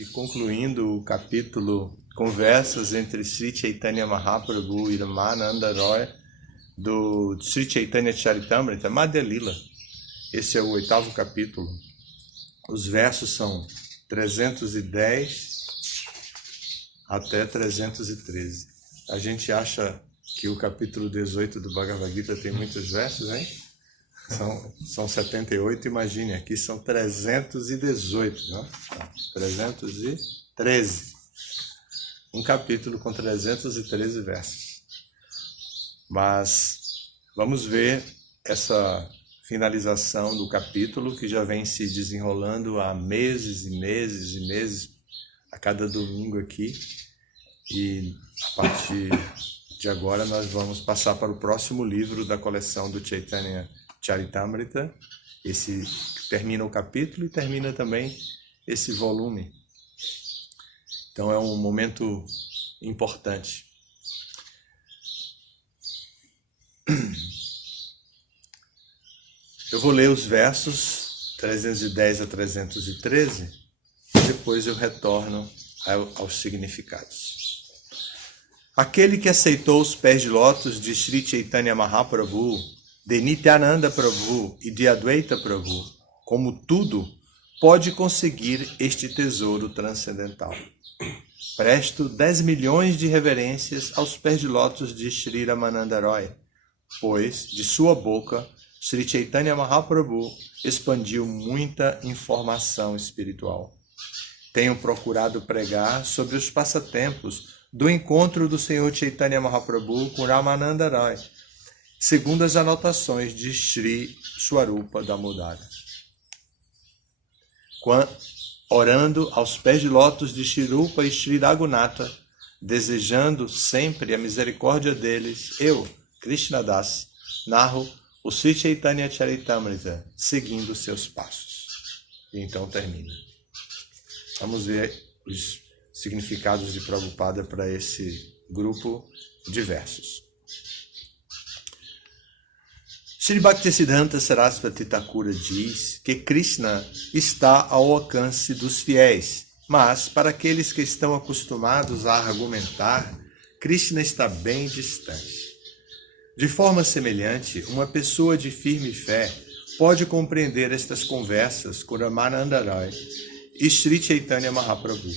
e concluindo o capítulo Conversas entre Sri Chaitanya Mahaprabhu e Ramananda Roy do Sri Chaitanya Charitamrita, Madhya Lila. Esse é o 8º capítulo. Os versos são 310 até 313. A gente acha que o capítulo 18 do Bhagavad Gita tem muitos versos, hein? São 78, imagine, aqui são 318, não? 313. Um capítulo com 313 versos. Mas vamos ver essa finalização do capítulo que já vem se desenrolando há meses e meses e meses, a cada domingo aqui. E a partir de agora nós vamos passar para o próximo livro da coleção do Chaitanya Charitamrita. Esse termina o capítulo e termina também esse volume. Então é um momento importante. Eu vou ler os versos 310 a 313 e depois eu retorno aos significados. Aquele que aceitou os pés de lótus de Sri Chaitanya Mahaprabhu, de Nityananda Prabhu e de Advaita Prabhu, como tudo, pode conseguir este tesouro transcendental. Presto 10 milhões de reverências aos pés de lótus de Sri Ramananda Roy, pois, de sua boca, Sri Chaitanya Mahaprabhu expandiu muita informação espiritual. Tenho procurado pregar sobre os passatempos do encontro do Senhor Chaitanya Mahaprabhu com Ramananda Roy, segundo as anotações de Sri Swarupa Damodara. Orando aos pés de lótus de Sri Rupa e Sri Raghunatha, desejando sempre a misericórdia deles, eu, Krishna Das, narro o Sri Chaitanya Charitamrita, seguindo seus passos. E então termina. Vamos ver os significados de Prabhupada para esse grupo de versos. Sri Bhaktisiddhanta Sarasvati Thakura diz que Krishna está ao alcance dos fiéis, mas para aqueles que estão acostumados a argumentar, Krishna está bem distante. De forma semelhante, uma pessoa de firme fé pode compreender estas conversas com Ramananda Roy e Sri Chaitanya Mahaprabhu.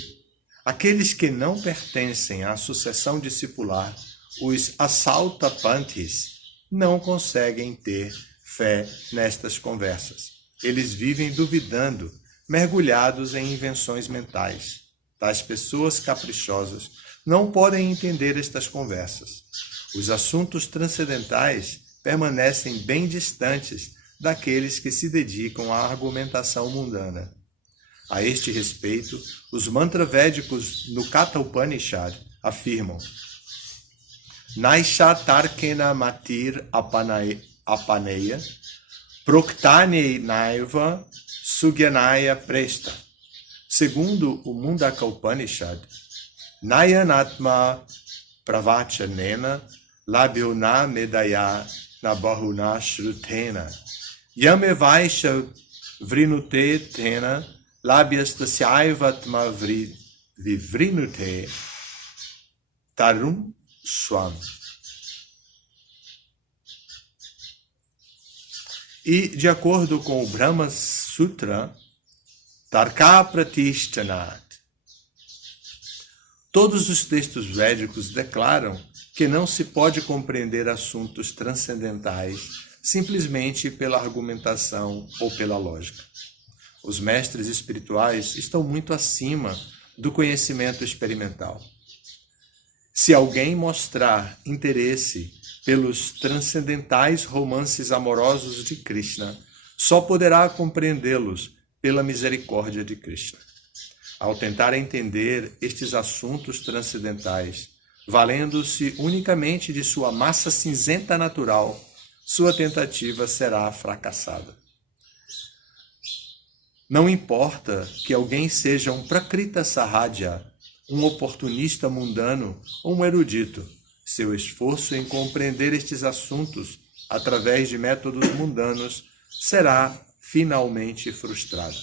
Aqueles que não pertencem à sucessão discipular, os Asaltapanthis, não conseguem ter fé nestas conversas. Eles vivem duvidando, mergulhados em invenções mentais. Tais pessoas caprichosas não podem entender estas conversas. Os assuntos transcendentais permanecem bem distantes daqueles que se dedicam à argumentação mundana. A este respeito, os mantravédicos no Katha Upanishad afirmam: Naisha Tarkena Matir Apaneya Proktane Naiva Sugyanaya Presta. Segundo o Mundaka Upanishad, Nayanatma Pravachanena Labhyona Medaya Nabahuna Shrutena Yamevaisha Vrinute Tena Labhyastasyaivatma Vivrinute Tarum Swam. E, de acordo com o Brahma Sutra, Tarka Pratishtanat, todos os textos védicos declaram que não se pode compreender assuntos transcendentais simplesmente pela argumentação ou pela lógica. Os mestres espirituais estão muito acima do conhecimento experimental. Se alguém mostrar interesse pelos transcendentais romances amorosos de Krishna, só poderá compreendê-los pela misericórdia de Krishna. Ao tentar entender estes assuntos transcendentais, valendo-se unicamente de sua massa cinzenta natural, sua tentativa será fracassada. Não importa que alguém seja um Prakrita Sahaja, um oportunista mundano ou um erudito, seu esforço em compreender estes assuntos através de métodos mundanos será finalmente frustrado.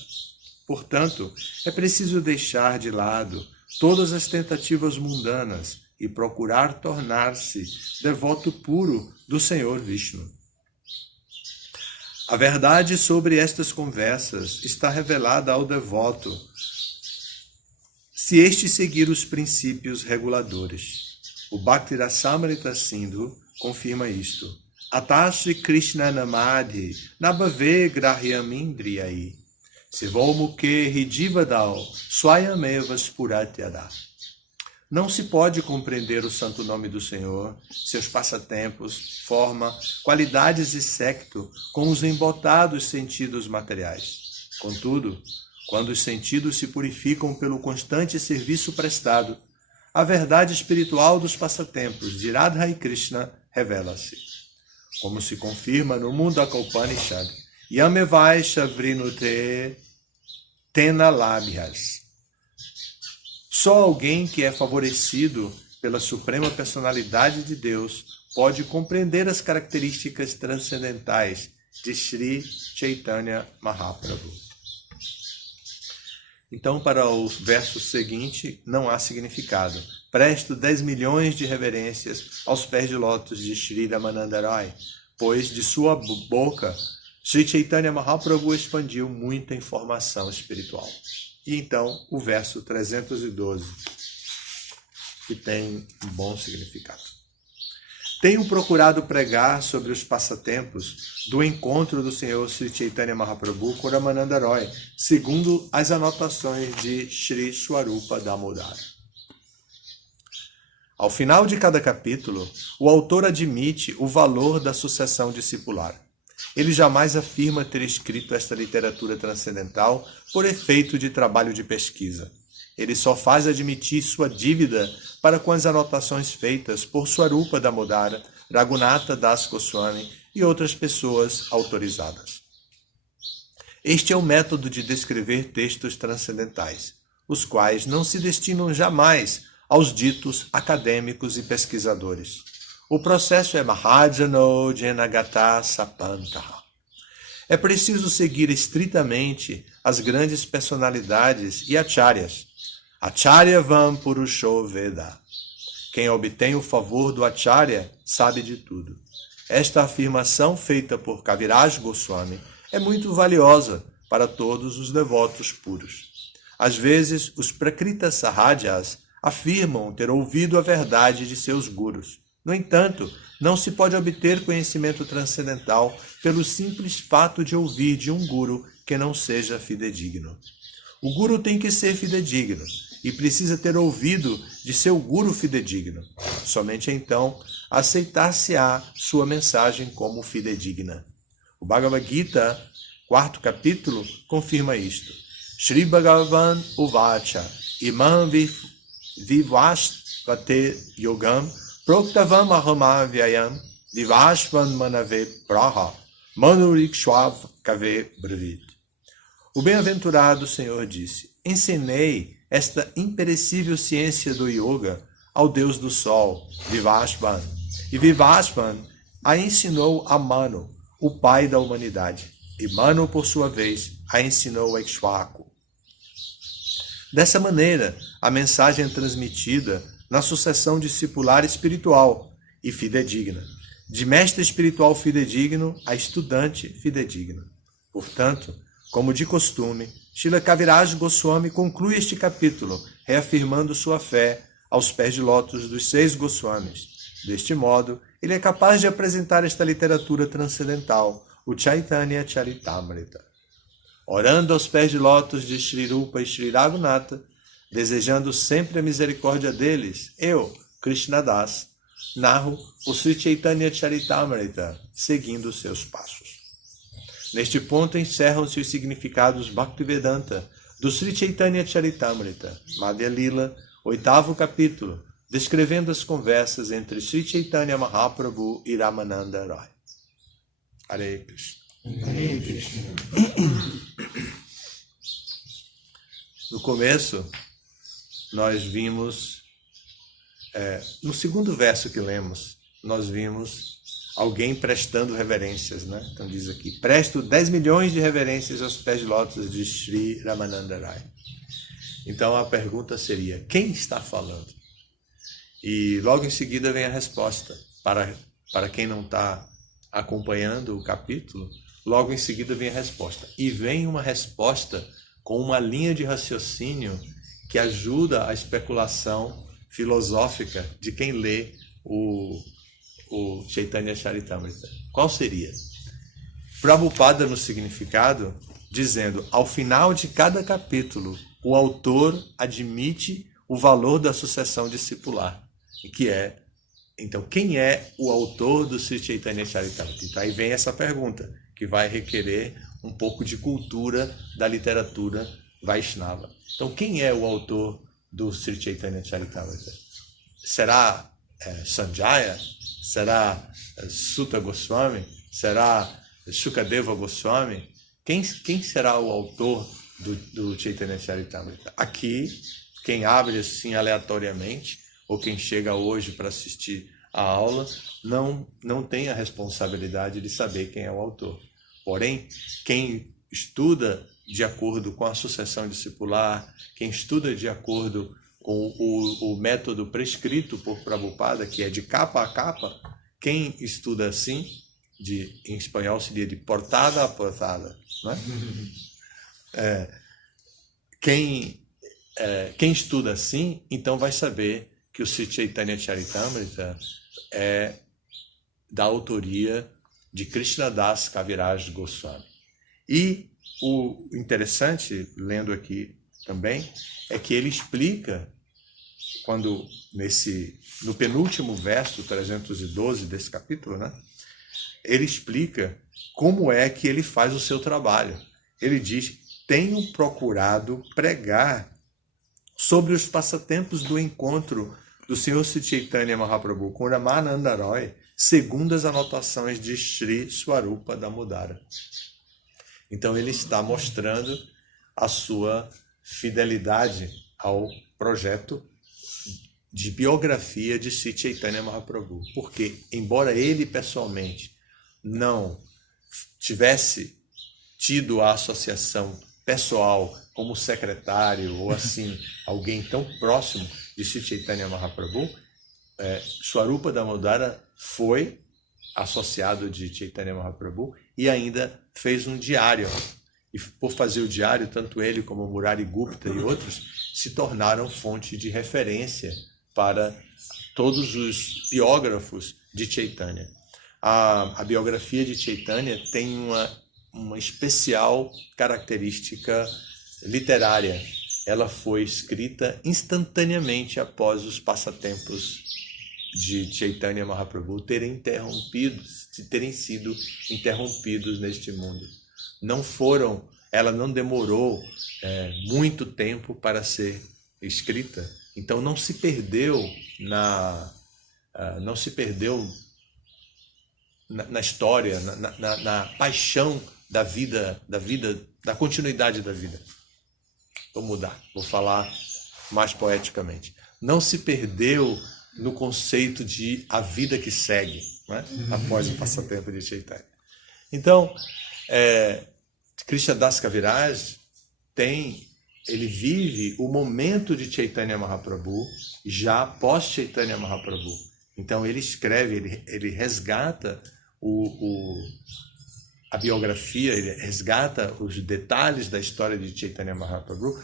Portanto, é preciso deixar de lado todas as tentativas mundanas e procurar tornar-se devoto puro do Senhor Vishnu. A verdade sobre estas conversas está revelada ao devoto se este seguir os princípios reguladores. O Bhakti Rasamrita Sindhu confirma isto. Atashri Krishna Namadhi Nabhave Grahyamindriyai Sivomuke Hridivadal Swayameva Spuratyada. Não se pode compreender o santo nome do Senhor, seus passatempos, forma, qualidades e séquito com os embotados sentidos materiais. Contudo, quando os sentidos se purificam pelo constante serviço prestado, a verdade espiritual dos passatempos de Radha e Krishna revela-se. Como se confirma no Mundaka Upanishad, Yamevai Shavrinute Tena Labhyas. Só alguém que é favorecido pela suprema personalidade de Deus pode compreender as características transcendentais de Sri Chaitanya Mahaprabhu. Então, para o verso seguinte, não há significado. Presto 10 milhões de reverências aos pés de lótus de Sri Ramananda Roy, pois de sua boca, Sri Chaitanya Mahaprabhu expandiu muita informação espiritual. E então, o verso 312, que tem um bom significado. Tenho procurado pregar sobre os passatempos do encontro do Senhor Sri Chaitanya Mahaprabhu com Ramananda Roy, segundo as anotações de Sri Swarupa Damodara. Ao final de cada capítulo, o autor admite o valor da sucessão discipular. Ele jamais afirma ter escrito esta literatura transcendental por efeito de trabalho de pesquisa. Ele só faz admitir sua dívida para com as anotações feitas por Swarupa Damodara, Raghunatha Das Goswami e outras pessoas autorizadas. Este é o método de descrever textos transcendentais, os quais não se destinam jamais aos ditos acadêmicos e pesquisadores. O processo é Mahajano Janagata Sapantaha. É preciso seguir estritamente as grandes personalidades e acharyas. Acharya Vam Purusho Veda. Quem obtém o favor do acharya sabe de tudo. Esta afirmação feita por Kaviraj Goswami é muito valiosa para todos os devotos puros. Às vezes, os Prakrita Sahajas afirmam ter ouvido a verdade de seus gurus. No entanto, não se pode obter conhecimento transcendental pelo simples fato de ouvir de um guru que não seja fidedigno. O guru tem que ser fidedigno e precisa ter ouvido de seu guru fidedigno. Somente então aceitar-se-á sua mensagem como fidedigna. O Bhagavad Gita, 4º capítulo, confirma isto. Shri Bhagavan Uvacha Imam Vivasvate Yogam Proktavam Ahamavyayam Vivashvan Manave Praha Manurikshvav Kave Bravit. O bem-aventurado Senhor disse: ensinei esta imperecível ciência do yoga ao Deus do Sol, Vivashvan. E Vivashvan a ensinou a Manu, o pai da humanidade. E Manu, por sua vez, a ensinou a Ikshvaku. Dessa maneira, a mensagem é transmitida na sucessão discipular espiritual e fidedigna, de mestre espiritual fidedigno a estudante fidedigno. Portanto, como de costume, Srila Kaviraj Goswami conclui este capítulo, reafirmando sua fé aos pés de lótus dos 6 Goswamis. Deste modo, ele é capaz de apresentar esta literatura transcendental, o Chaitanya Charitamrita. Orando aos pés de lótus de Sri Rupa e Sri Raghunatha, desejando sempre a misericórdia deles, eu, Krishnadas, narro o Sri Chaitanya Charitamrita, seguindo seus passos. Neste ponto encerram-se os significados Bhaktivedanta do Sri Chaitanya Charitamrita, Madhya Lila, 8º capítulo, descrevendo as conversas entre Sri Chaitanya Mahaprabhu e Ramananda Roy. Hare Krishna. Hare Krishna. No começo, nós vimos, no segundo verso que lemos, nós vimos alguém prestando reverências, né? Então diz aqui, presto 10 milhões de reverências aos pés de lótus de Sri Ramananda Rai. Então a pergunta seria, quem está falando? E logo em seguida vem a resposta. Para quem não está acompanhando o capítulo, logo em seguida vem a resposta. E vem uma resposta com uma linha de raciocínio que ajuda a especulação filosófica de quem lê o Chaitanya Charitamrita. Qual seria? Prabhupada no significado, dizendo, ao final de cada capítulo, o autor admite o valor da sucessão discipular, que é, então, quem é o autor do Sri Chaitanya Charitamrita? Então, aí vem essa pergunta, que vai requerer um pouco de cultura da literatura Vaishnava. Então, quem é o autor do Sri Chaitanya Charitamrita? Será Sanjaya? Será Sutta Goswami? Será Shukadeva Goswami? Quem será o autor do Chaitanya Charitamrita? Aqui, quem abre assim aleatoriamente, ou quem chega hoje para assistir a aula, não tem a responsabilidade de saber quem é o autor. Porém, quem estuda de acordo com a sucessão discipular, quem estuda de acordo com o método prescrito por Prabhupada, que é de capa a capa, quem estuda assim, em espanhol seria de portada a portada, né? Quem estuda assim, então vai saber que o Sri Chaitanya Charitamrita é da autoria de Krishnadas Kaviraj Goswami. E o interessante, lendo aqui também, é que ele explica, no penúltimo verso, 312 desse capítulo, né? Ele explica como é que ele faz o seu trabalho. Ele diz, tenho procurado pregar sobre os passatempos do encontro do Senhor Sri Chaitanya Mahaprabhu com Ramananda Roy, segundo as anotações de Sri Swarupa Damodara. Então ele está mostrando a sua fidelidade ao projeto de biografia de Sri Chaitanya Mahaprabhu. Porque, embora ele pessoalmente não tivesse tido a associação pessoal como secretário ou assim, alguém tão próximo de Sri Chaitanya Mahaprabhu, Swarupa Damodara foi associado de Chaitanya Mahaprabhu e ainda fez um diário. E por fazer o diário, tanto ele como Murari Gupta e outros se tornaram fonte de referência para todos os biógrafos de Chaitanya. A biografia de Chaitanya tem uma especial característica literária. Ela foi escrita instantaneamente após os passatempos de Chaitanya Mahaprabhu terem sido interrompidos neste mundo. Ela não demorou muito tempo para ser escrita, então não se perdeu na história, na paixão da vida, da continuidade da vida. Vou mudar, vou falar mais poeticamente. Não se perdeu no conceito de a vida que segue, né? Após o passatempo de Chaitanya. Então, Krishnadas Kaviraj ele vive o momento de Chaitanya Mahaprabhu já pós Chaitanya Mahaprabhu. Então ele escreve, ele resgata a biografia, ele resgata os detalhes da história de Chaitanya Mahaprabhu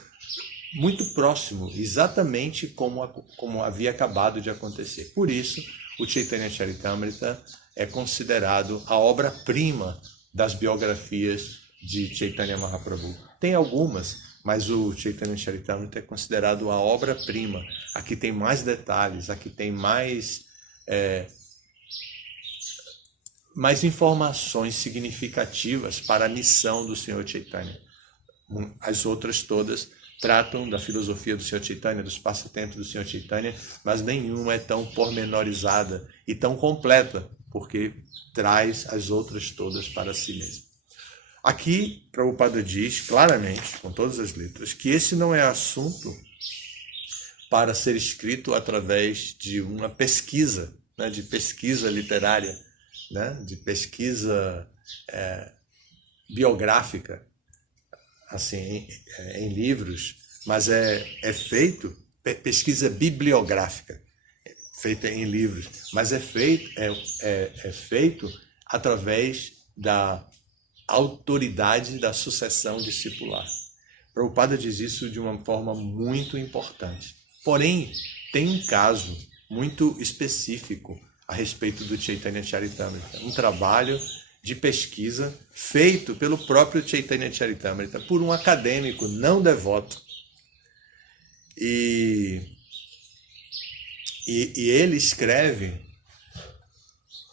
muito próximo, exatamente como havia acabado de acontecer. Por isso, o Chaitanya Charitamrita é considerado a obra-prima das biografias de Chaitanya Mahaprabhu. Tem algumas, mas o Chaitanya Charitamrita é considerado a obra-prima. Aqui tem mais detalhes, aqui tem mais informações significativas para a missão do Senhor Chaitanya. As outras todas tratam da filosofia do Senhor Chaitanya, dos passatempos do Senhor Chaitanya, mas nenhuma é tão pormenorizada e tão completa, porque traz as outras todas para si mesmo. Aqui, Prabhupada diz claramente, com todas as letras, que esse não é assunto para ser escrito através de uma pesquisa, né, de pesquisa literária, né, de pesquisa biográfica, assim, em livros, mas é feito, pesquisa bibliográfica, feita em livros, mas é feito através da autoridade da sucessão discipular. Prabhupada diz isso de uma forma muito importante. Porém, tem um caso muito específico a respeito do Chaitanya Charitamrita, um trabalho de pesquisa feito pelo próprio Chaitanya Charitamrita, por um acadêmico não devoto. E ele escreve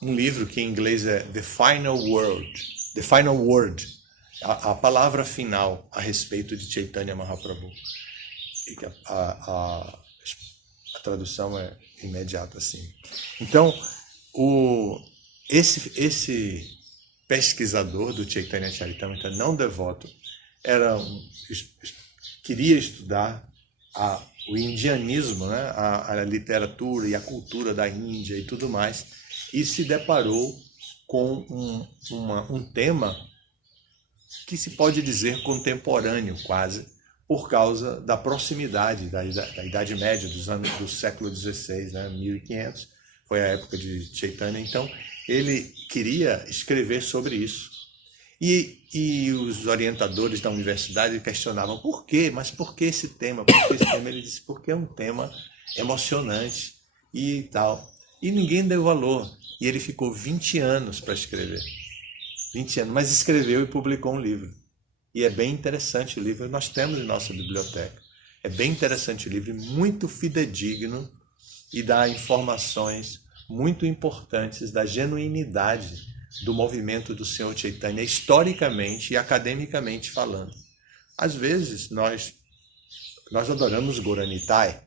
um livro que em inglês é The Final Word, a palavra final a respeito de Chaitanya Mahaprabhu. E a tradução é imediata, assim. Então, esse pesquisador do Chaitanya Charitamrita não devoto queria estudar o indianismo, né? a literatura e a cultura da Índia e tudo mais, e se deparou com um tema que se pode dizer contemporâneo quase, por causa da proximidade da Idade Média, do século XVI, né? 1500, foi a época de Chaitanya. Então, ele queria escrever sobre isso. E os orientadores da universidade questionavam por quê? Mas por que esse tema? Por que esse tema? Ele disse, porque é um tema emocionante e tal. E ninguém deu valor. E ele ficou 20 anos para escrever. 20 anos, mas escreveu e publicou um livro. E é bem interessante o livro, nós temos em nossa biblioteca. É bem interessante o livro, muito fidedigno e dá informações muito importantes da genuinidade do movimento do Senhor Chaitanya, historicamente e academicamente falando. Às vezes, nós adoramos Gaura-Nitai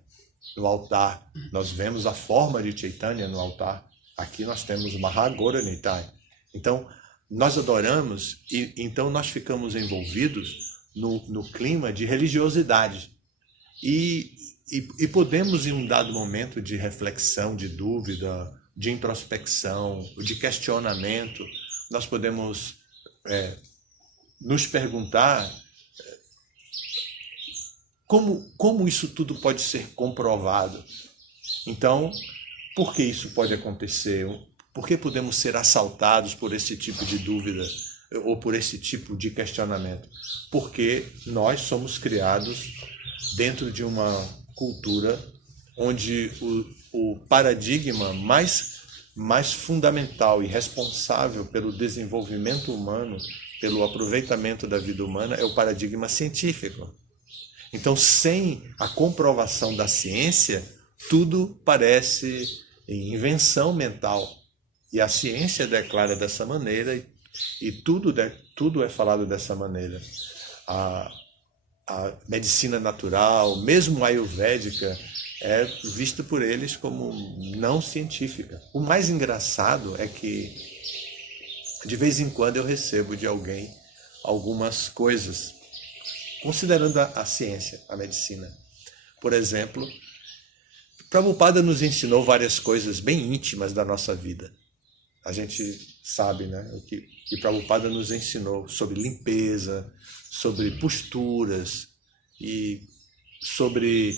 no altar, nós vemos a forma de Chaitanya no altar. Aqui nós temos Maha-Gaura-Nitai. Então, nós adoramos e então nós ficamos envolvidos no clima de religiosidade. E podemos, em um dado momento de reflexão, de dúvida, de introspecção, de questionamento, nós podemos nos perguntar como isso tudo pode ser comprovado. Então, por que isso pode acontecer? Por que podemos ser assaltados por esse tipo de dúvida ou por esse tipo de questionamento? Porque nós somos criados dentro de uma cultura onde o paradigma mais fundamental e responsável pelo desenvolvimento humano, pelo aproveitamento da vida humana, é o paradigma científico. Então, sem a comprovação da ciência, tudo parece invenção mental. E a ciência declara dessa maneira e tudo é falado dessa maneira. A medicina natural, mesmo a ayurvédica, é vista por eles como não científica. O mais engraçado é que, de vez em quando, eu recebo de alguém algumas coisas, considerando a ciência, a medicina. Por exemplo, Prabhupada nos ensinou várias coisas bem íntimas da nossa vida. A gente sabe, né, o que Prabhupada nos ensinou sobre limpeza, sobre posturas e sobre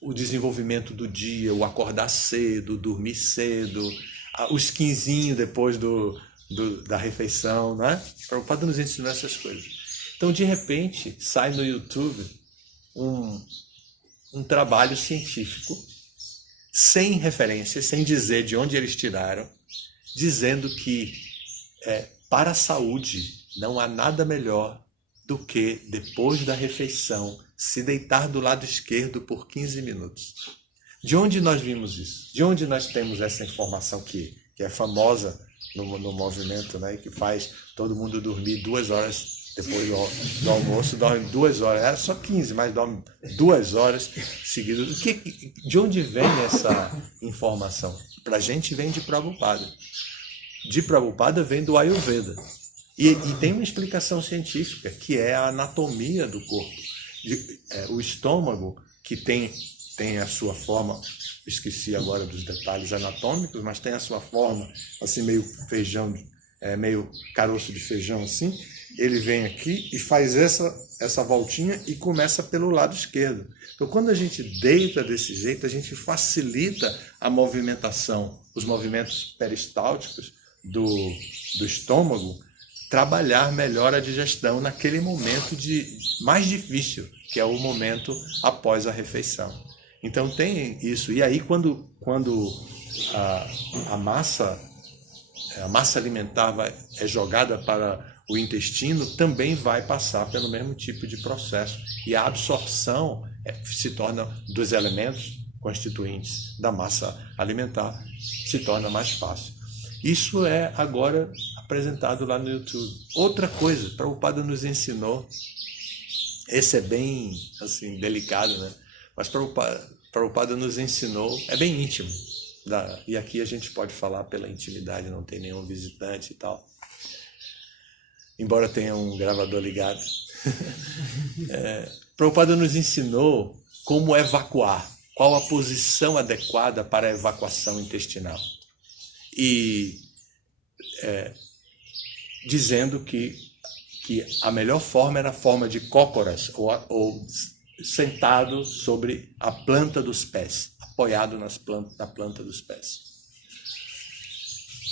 o desenvolvimento do dia, o acordar cedo, dormir cedo, o skinzinho depois da refeição, né? Prabhupada nos ensinou essas coisas. Então, de repente, sai no YouTube um trabalho científico, sem referência, sem dizer de onde eles tiraram, dizendo que para a saúde não há nada melhor do que, depois da refeição, se deitar do lado esquerdo por 15 minutos. De onde nós vimos isso? De onde nós temos essa informação que é famosa no movimento, né? Que faz todo mundo dormir 2 horas depois do almoço, dorme 2 horas. Era só 15, mas dorme 2 horas seguidas. De onde vem essa informação? Para a gente vem de Prabhupada. De Prabhupada vem do Ayurveda. E tem uma explicação científica, que é a anatomia do corpo. O estômago, que tem tem a sua forma, esqueci agora dos detalhes anatômicos, mas tem a sua forma, assim, meio feijão, meio caroço de feijão, assim. Ele vem aqui e faz essa voltinha e começa pelo lado esquerdo. Então, quando a gente deita desse jeito, a gente facilita a movimentação, os movimentos peristálticos do estômago, trabalhar melhor a digestão naquele momento mais difícil, que é o momento após a refeição. Então tem isso. E aí quando a massa alimentar é jogada para o intestino, também vai passar pelo mesmo tipo de processo. E a absorção se torna dos elementos constituintes da massa alimentar, se torna mais fácil. Isso é agora apresentado lá no YouTube. Outra coisa, Prabhupada nos ensinou, esse é bem assim, delicado, né? Mas Prabhupada nos ensinou, é bem íntimo, e aqui a gente pode falar pela intimidade, não tem nenhum visitante e tal, embora tenha um gravador ligado. Prabhupada nos ensinou como evacuar, qual a posição adequada para a evacuação intestinal. E dizendo que a melhor forma era a forma de cócoras, ou sentado sobre a planta dos pés, apoiado na planta dos pés.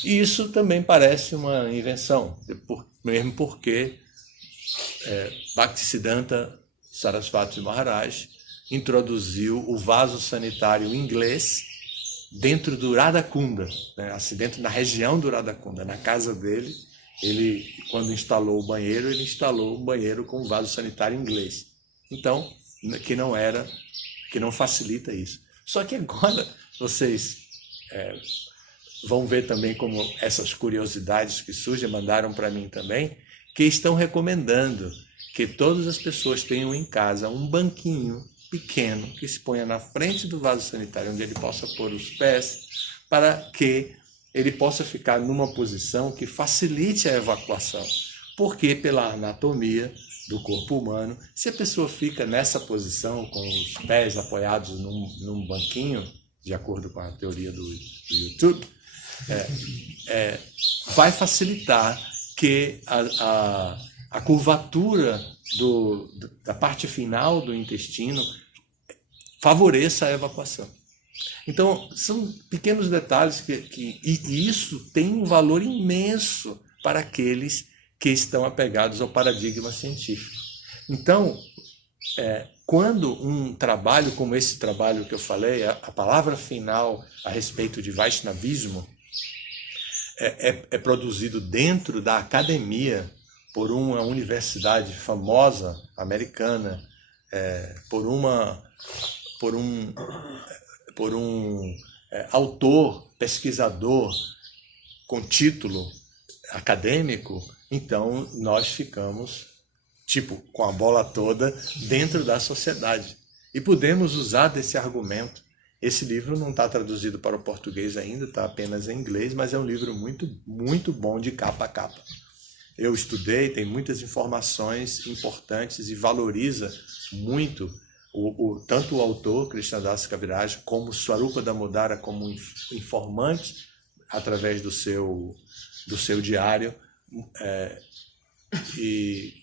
E isso também parece uma invenção, mesmo porque Bhaktisiddhanta Sarasvati Maharaj introduziu o vaso sanitário inglês dentro do Radhakunda, né? Assim, dentro da região do Radhakunda, na casa dele. Ele, quando instalou o banheiro, ele instalou um banheiro com vaso sanitário inglês. Então, que não facilita isso. Só que agora vocês vão ver também como essas curiosidades que surgem, mandaram para mim também, que estão recomendando que todas as pessoas tenham em casa um banquinho pequeno que se ponha na frente do vaso sanitário, onde ele possa pôr os pés, para que ele possa ficar numa posição que facilite a evacuação. Porque pela anatomia do corpo humano, se a pessoa fica nessa posição, com os pés apoiados num banquinho, de acordo com a teoria do YouTube, vai facilitar que a curvatura da parte final do intestino favoreça a evacuação. Então, são pequenos detalhes e isso tem um valor imenso para aqueles que estão apegados ao paradigma científico. Então, quando um trabalho como esse trabalho que eu falei, a palavra final a respeito de Vaishnavismo, é produzido dentro da academia por uma universidade famosa americana, por um autor, pesquisador com título acadêmico, então nós ficamos, com a bola toda dentro da sociedade. E podemos usar desse argumento. Esse livro não está traduzido para o português ainda, está apenas em inglês, mas é um livro muito, muito bom de capa a capa. Eu estudei, tem muitas informações importantes e valoriza muito tanto o autor, Krishnadas Kaviraj, como Swarupa Damodara, como informante, através do seu diário, e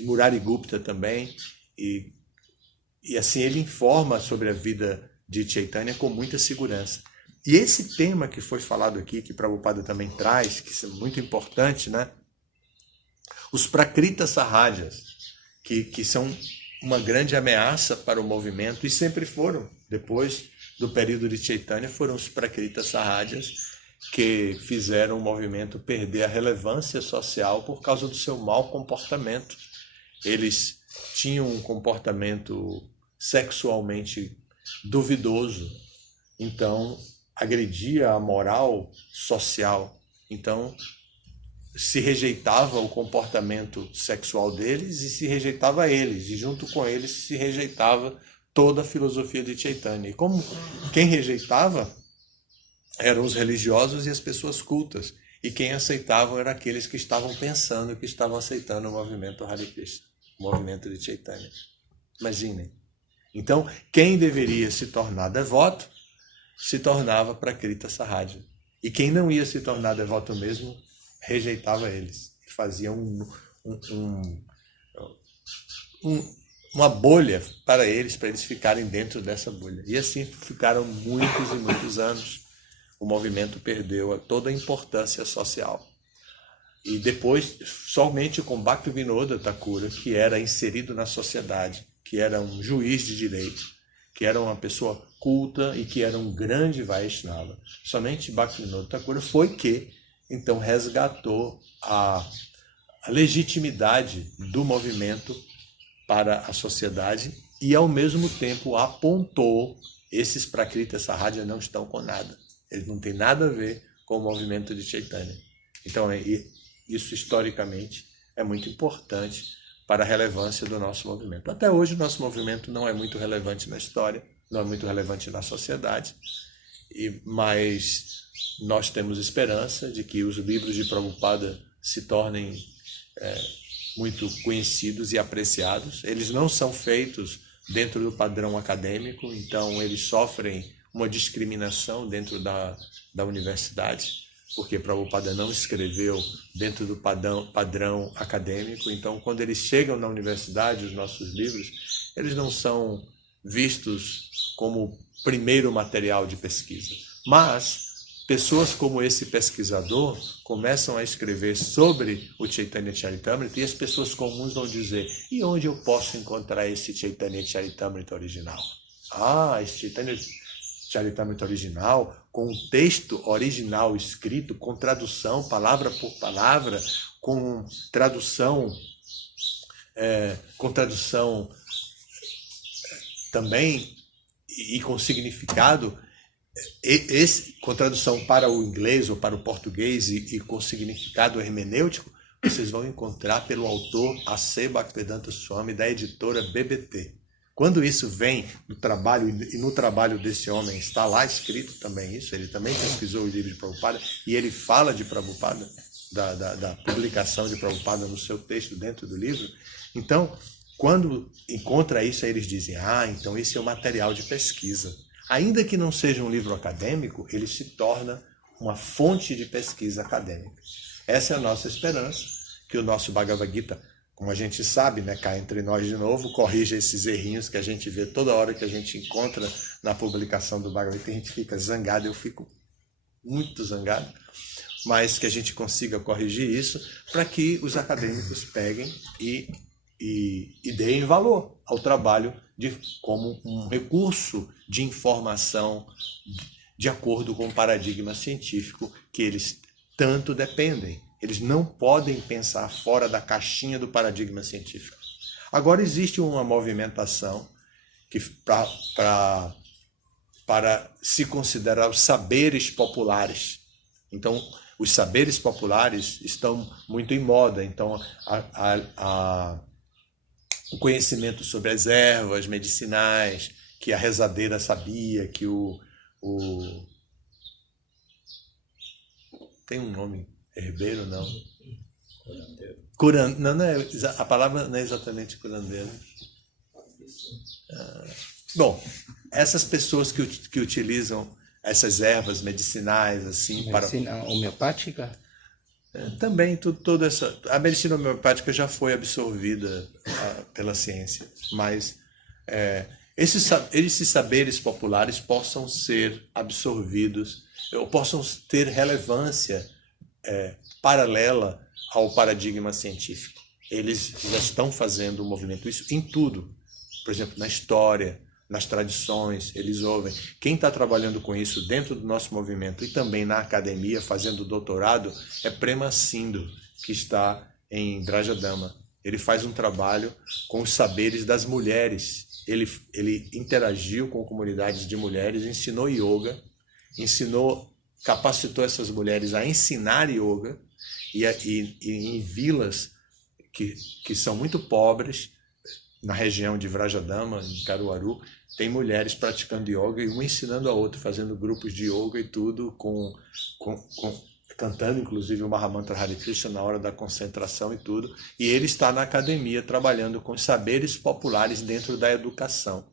Murari Gupta também, e assim ele informa sobre a vida de Chaitanya com muita segurança. E esse tema que foi falado aqui, que Prabhupada também traz, que é muito importante, né? Os Prakrita Sahajas, que são uma grande ameaça para o movimento, e sempre foram, depois do período de Chaitanya, foram os Prakrita Sahajas que fizeram o movimento perder a relevância social por causa do seu mau comportamento. Eles tinham um comportamento sexualmente duvidoso, então agredia a moral social, então se rejeitava o comportamento sexual deles e se rejeitava eles, e junto com eles se rejeitava toda a filosofia de Chaitanya. E como quem rejeitava eram os religiosos e as pessoas cultas, e quem aceitavam eram aqueles que estavam pensando, que estavam aceitando o movimento Hare Krishna, o movimento de Chaitanya. Imaginem. Então, quem deveria se tornar devoto, se tornava Prakrita Sahaja. E quem não ia se tornar devoto mesmo, rejeitava eles. E fazia uma bolha para eles ficarem dentro dessa bolha. E assim ficaram muitos e muitos anos. O movimento perdeu toda a importância social. E depois, somente com Bhaktivinoda Thakura, que era inserido na sociedade, que era um juiz de direito, que era uma pessoa culta e que era um grande Vaishnava. Somente Bhaktivinoda Thakura foi que, então, resgatou a legitimidade do movimento para a sociedade e, ao mesmo tempo, apontou: esses Prakrita Sahaja não estão com nada. Eles não têm nada a ver com o movimento de Chaitanya. Então, isso historicamente é muito importante para a relevância do nosso movimento. Até hoje, o nosso movimento não é muito relevante na história, não é muito relevante na sociedade, mas nós temos esperança de que os livros de Prabhupada se tornem muito conhecidos e apreciados. Eles não são feitos dentro do padrão acadêmico, então eles sofrem uma discriminação dentro da universidade, porque Prabhupada não escreveu dentro do padrão acadêmico. Então, quando eles chegam na universidade, os nossos livros, eles não são vistos como primeiro material de pesquisa. Mas pessoas como esse pesquisador começam a escrever sobre o Chaitanya Charitamrita e as pessoas comuns vão dizer: e onde eu posso encontrar esse Chaitanya Charitamrita original? Esse Chaitanya Charitamrita original, com o texto original escrito, com tradução, palavra por palavra, com tradução também e com significado, com tradução para o inglês ou para o português e com significado hermenêutico, vocês vão encontrar pelo autor A.C. Bhaktivedanta Swami, da editora BBT. Quando isso vem no trabalho, e no trabalho desse homem está lá escrito também isso, ele também pesquisou o livro de Prabhupada, e ele fala de Prabhupada, da publicação de Prabhupada no seu texto dentro do livro. Então, quando encontra isso, aí eles dizem: então esse é o material de pesquisa. Ainda que não seja um livro acadêmico, ele se torna uma fonte de pesquisa acadêmica. Essa é a nossa esperança, que o nosso Bhagavad Gita, como a gente sabe, né, cá entre nós de novo, corrija esses errinhos que a gente vê toda hora que a gente encontra na publicação do Bhagavad Gita. A gente fica zangado, eu fico muito zangado, mas que a gente consiga corrigir isso para que os acadêmicos peguem e deem valor ao trabalho como um recurso de informação de acordo com o paradigma científico que eles tanto dependem. Eles não podem pensar fora da caixinha do paradigma científico. Agora existe uma movimentação que para se considerar os saberes populares. Então, os saberes populares estão muito em moda. Então, o conhecimento sobre as ervas medicinais, que a rezadeira sabia, que tem um nome, herbeiro, não. Não é, a palavra não é exatamente curandeiro. Bom, essas pessoas que utilizam essas ervas medicinais assim Medicina homeopática? Também a medicina homeopática já foi absorvida pela ciência, mas esses saberes populares possam ser absorvidos ou possam ter relevância paralela ao paradigma científico. Eles já estão fazendo um movimento, isso em tudo. Por exemplo, na história, nas tradições, eles ouvem. Quem está trabalhando com isso dentro do nosso movimento e também na academia, fazendo doutorado, é Prema Sindhu, que está em Brajadama. Ele faz um trabalho com os saberes das mulheres. Ele interagiu com comunidades de mulheres, ensinou yoga, capacitou essas mulheres a ensinar yoga e em vilas que são muito pobres, na região de Vrajadama, em Caruaru, tem mulheres praticando yoga e uma ensinando a outra, fazendo grupos de yoga e tudo, cantando inclusive o Mahamantra Hare Krishna na hora da concentração e tudo. E ele está na academia trabalhando com saberes populares dentro da educação.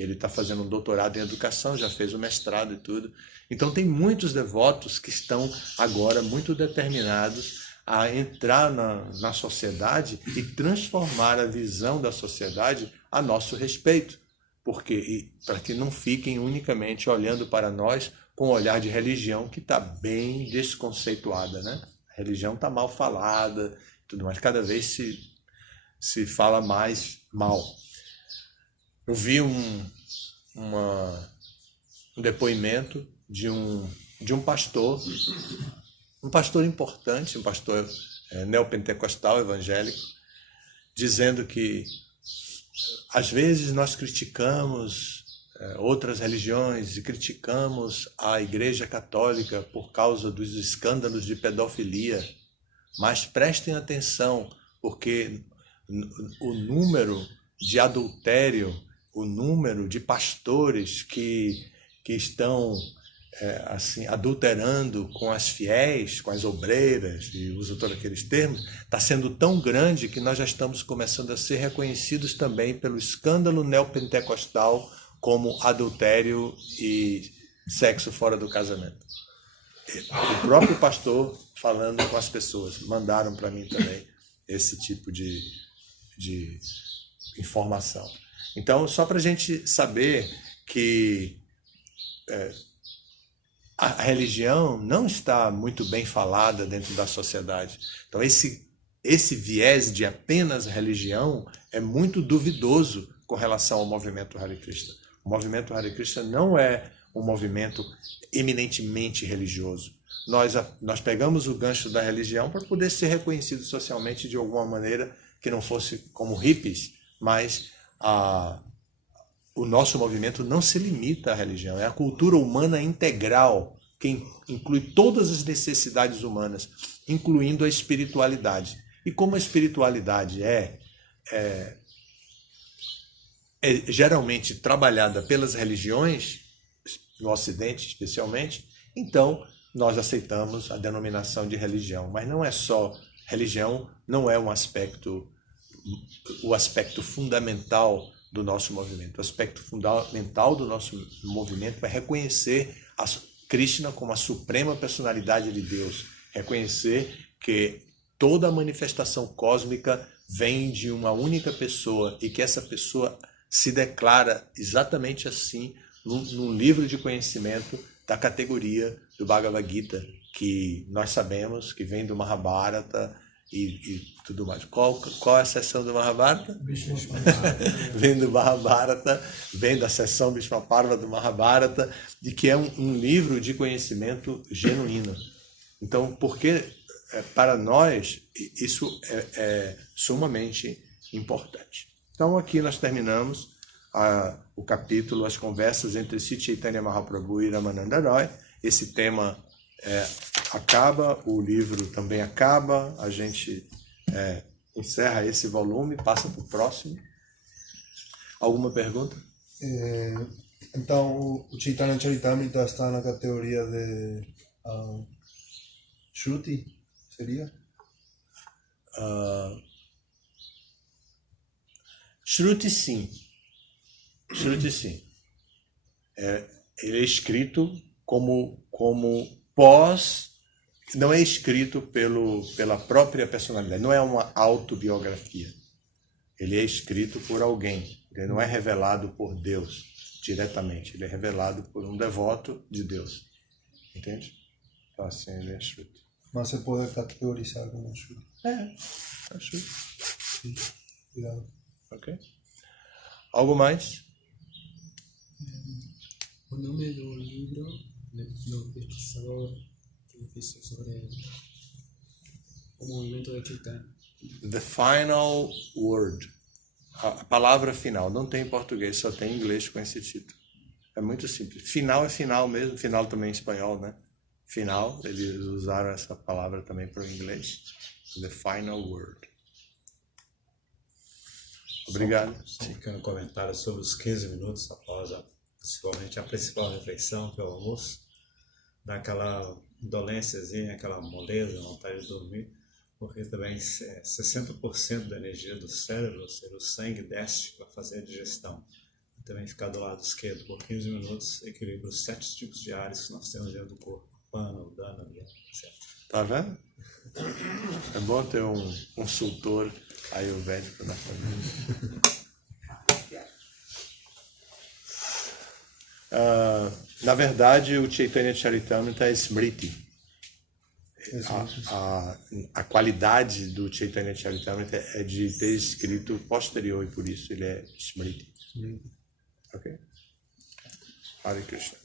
Ele está fazendo um doutorado em educação, já fez o mestrado e tudo. Então tem muitos devotos que estão agora muito determinados a entrar na sociedade e transformar a visão da sociedade a nosso respeito. Porque, para que não fiquem unicamente olhando para nós com o olhar de religião que está bem desconceituada, né? A religião está mal falada, tudo mais. Cada vez se fala mais mal. Eu vi um depoimento de um pastor importante, um pastor neopentecostal evangélico, dizendo que às vezes nós criticamos outras religiões e criticamos a Igreja Católica por causa dos escândalos de pedofilia, mas prestem atenção, porque o número de adultério, o número de pastores que estão assim adulterando com as fiéis, com as obreiras, e usa todos aqueles termos, está sendo tão grande que nós já estamos começando a ser reconhecidos também pelo escândalo neopentecostal como adultério e sexo fora do casamento. O próprio pastor falando com as pessoas, mandaram para mim também esse tipo de informação. Então, só para a gente saber que a religião não está muito bem falada dentro da sociedade. Então, esse viés de apenas religião é muito duvidoso com relação ao movimento Hare Krishna. O movimento Hare Krishna não é um movimento eminentemente religioso. Nós pegamos o gancho da religião para poder ser reconhecido socialmente de alguma maneira que não fosse como hippies, mas o nosso movimento não se limita à religião, é a cultura humana integral, que inclui todas as necessidades humanas, incluindo a espiritualidade. E como a espiritualidade é geralmente trabalhada pelas religiões, no Ocidente especialmente, então nós aceitamos a denominação de religião. Mas não é só religião, não é o aspecto fundamental do nosso movimento. O aspecto fundamental do nosso movimento é reconhecer a Krishna como a suprema personalidade de Deus, reconhecer que toda a manifestação cósmica vem de uma única pessoa e que essa pessoa se declara exatamente assim num livro de conhecimento da categoria do Bhagavad Gita, que nós sabemos que vem do Mahabharata e tudo mais. Qual é a seção do Mahabharata? Vem do Mahabharata, vem da seção Bhishmaparva do Mahabharata, de que é um livro de conhecimento genuíno. Então, porque para nós isso é sumamente importante. Então, aqui nós terminamos o capítulo, as conversas entre Sri Chaitanya Mahaprabhu e Ramananda Roy. Esse tema acaba, o livro também acaba, a gente encerra esse volume, passa para o próximo. Alguma pergunta? Então, o Chaitanya Charitamrita está na categoria de Shruti, seria? Shruti sim. Shruti sim. Ele é escrito como pós, não é escrito pela própria personalidade, não é uma autobiografia. Ele é escrito por alguém, ele não é revelado por Deus diretamente, ele é revelado por um devoto de Deus. Entende? Então assim ele é Shruti. Mas você pode categorizar como Shruti. É Shruti. Sim. Obrigado. Ok. Algo mais? O nome do livro do pesquisador que fez sobre o movimento de Chaitanya. The Final Word. A palavra final. Não tem em português, só tem em inglês com esse título. É muito simples. Final é final mesmo. Final também em espanhol, né? Final, eles usaram essa palavra também para o inglês. The Final Word. Obrigado. Só um pequeno comentário sobre os 15 minutos após principalmente a principal refeição, que é o almoço, dá aquela indolênciazinha, aquela moleza, vontade de dormir, porque também 60% da energia do cérebro, ou seja, o sangue desce para fazer a digestão. também ficar do lado esquerdo por 15 minutos, equilibra os 7 tipos de ares que nós temos dentro do corpo. Pana, Udana, etc. Tá vendo? É bom ter um consultor ayurvédico na família. Na verdade, o Chaitanya Charitamrita é Smriti. A qualidade do Chaitanya Charitamrita é de ter escrito posterior, e por isso ele é Smriti. Ok? Hare Krishna.